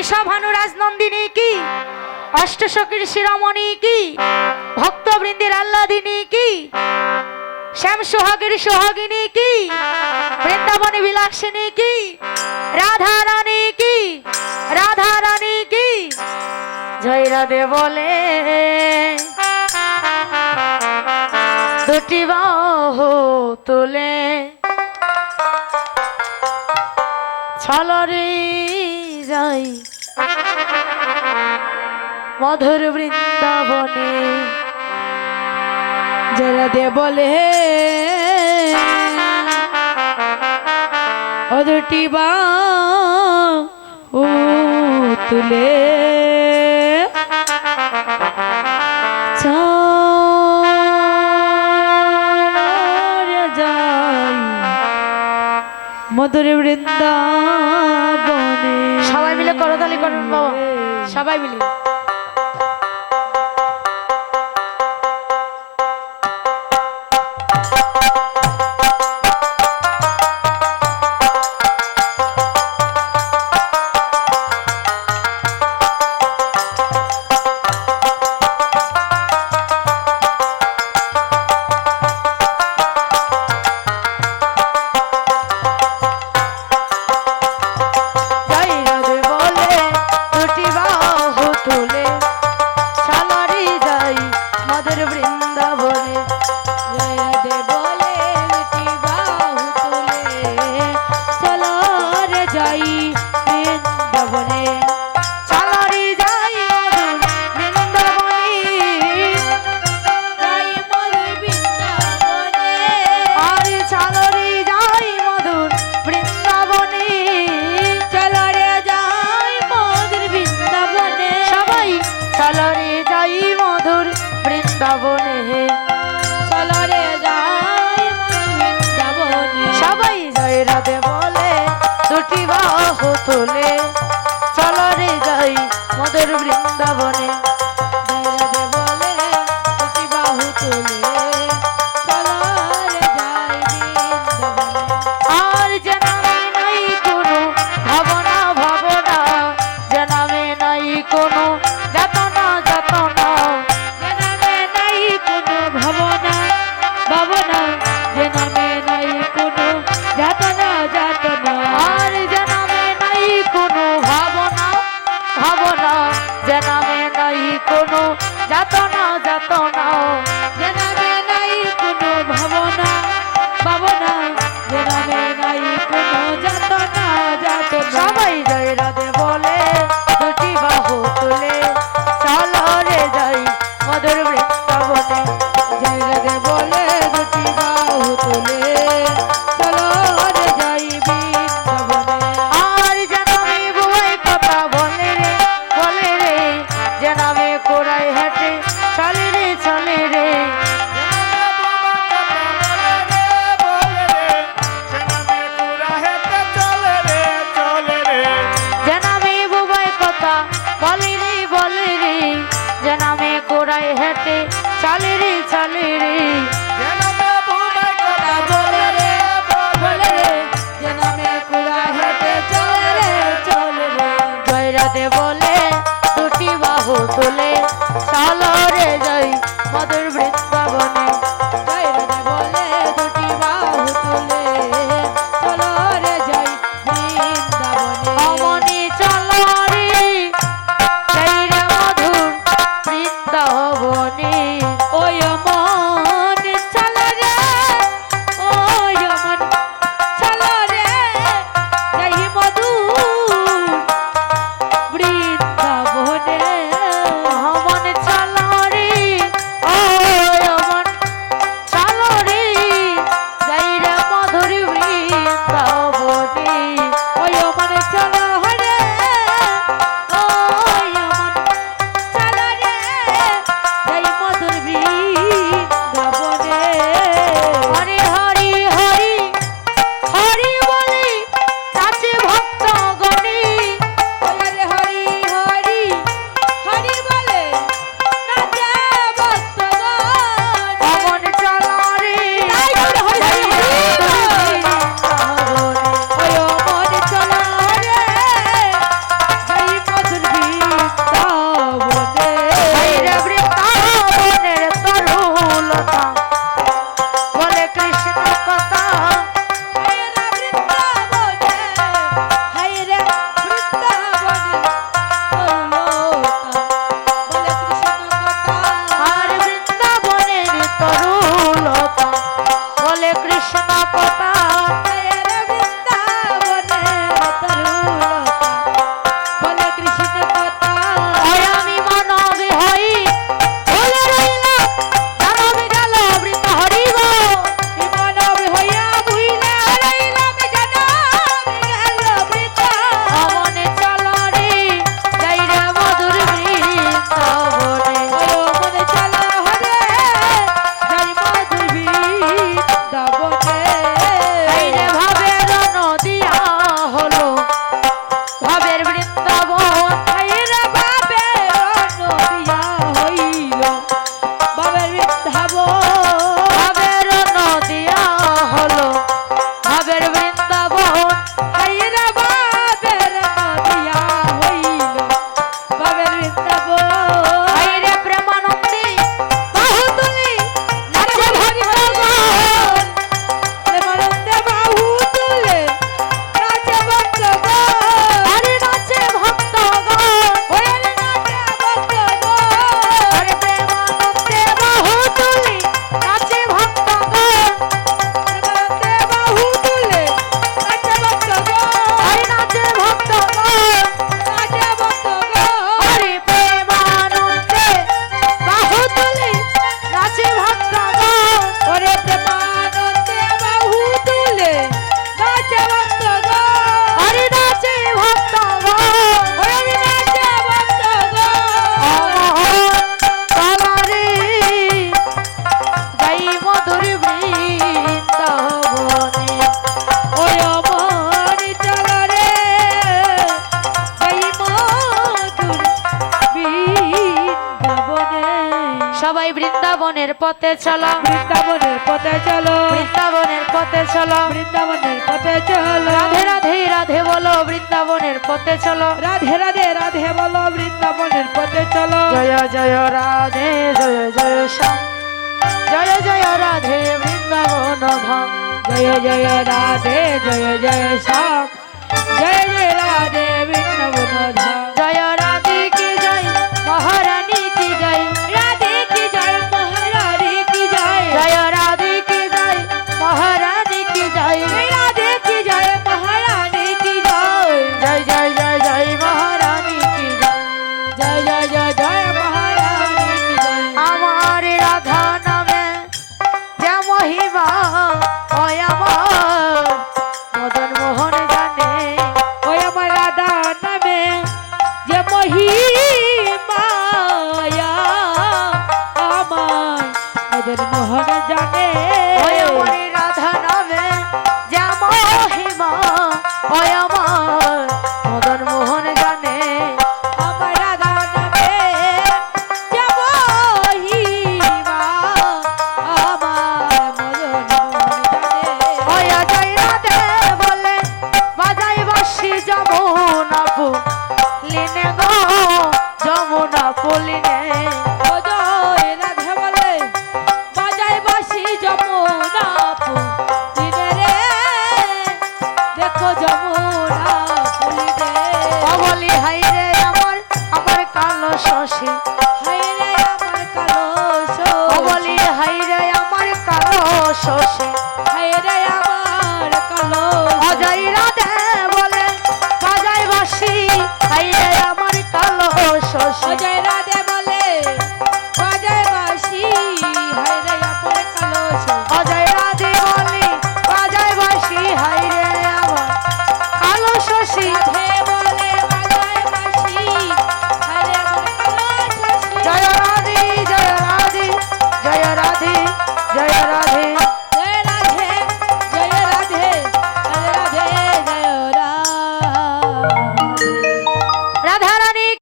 ঋষভানু রাজনন্দিনী কি, অষ্টসখীর শিরোমণি কি, ভক্তবৃন্দের আহ্লাদিনী কি, শ্যাম সোহাগের সোহাগিনী কি, বৃন্দাবনী বিলাসিনী কি, রাধা রানী কি, রাধা রানী কি, জয় রাধে বলে দুটি বাহু তুলে ছলরে যাই মধুর বৃন্দাবনে। জয় রাধে বলে ও দুটি বাহু তুলে মধুর বৃন্দাবনে। সবাই মিলে করতালি করুন বাবা, সবাই মিলে। সবাই জয় রাধে বলে দুটি বাহু তুলে চলো রে যাই মধুর বৃন্দাবনে। যে নামে নাই ভক্তগণ নাচে ভক্তগণ হরি প্রেমানন্দে বাহু তুলে নাচে ভক্তগণ ওরে প্রেমানন্দে বাহু তুলে নাচে ভক্তগণ হরি নাচে ভক্তগণ ওরে নাচে ভক্তগণ অমোহন তলারে যাই মধুর বৃন্দাবনে ওরে অমর চলরে যাই মধুর বৃন্দাবনে সবাই বৃন্দাবনের পথে চলো বৃন্দাবনের পথে চলো বৃন্দাবনের পথে চলো বৃন্দাবনের পথে চলো রাধে রাধে রাধে বলো বৃন্দাবনের পথে চলো রাধে রাধে রাধে বলো বৃন্দাবনের পথে চলো জয় জয় রাধে জয় জয় শ্যাম জয় জয় রাধে বৃন্দাবন ধাম জয় জয় রাধে জয় জয় শ্যাম জয় জয় রাধে বৃন্দাবন ধাম জয় রাধে কি জয় মহারানী কি জয় রাধে কি জয় মহারানী কি জয় জয় রাধে কি জয় মহারানী কি জয় রাধে কি জয় মহারানী কি জয় জয় জয় জয় জয় মহারানী কি জয় জয় জয় জয় জয় মহারানী কি জয় আমার রাধা নামে যে মহিমা ওই আমার মদন মোহন জানে ওই আমার রাধা নামে যে মহিমায়া আমার মদন মোহন জানে ওই আমার রাধা নামে যে মহিমা ওই আমার মদন মোহন জানে আমার রাধা নামে যে মহিমা আমার মদন মোহন জানে ওই অজয় রাধে বলে বাজাই বাসি যমুনা পুলিনে গো যমুনা পুলিনে ও জয় রাধে বলে বাজায় বাঁশি যমুনা পুলিনে রে দেখো যমুনা পুলিনে অবলি হাই রে আমার কালো শশী হায় রে আমার কালো অবলি হাই রে আমার কালো শশী হায় রে আমার কালো অজয় রাধে বলে বাজাই বাসি হাই রে আমার কালো শশী অজয় রাধে বলে বাজায় বাঁশি হায় রে আমার কালো অজয় রাধে বলে বাজাই বাসি হাই রে আমার কালো শশী রাধে বলে বাজায় বাঁশি হায় রে আমার কালো জয় রাধে জয় রাধে জয় রাধে জয় রাধে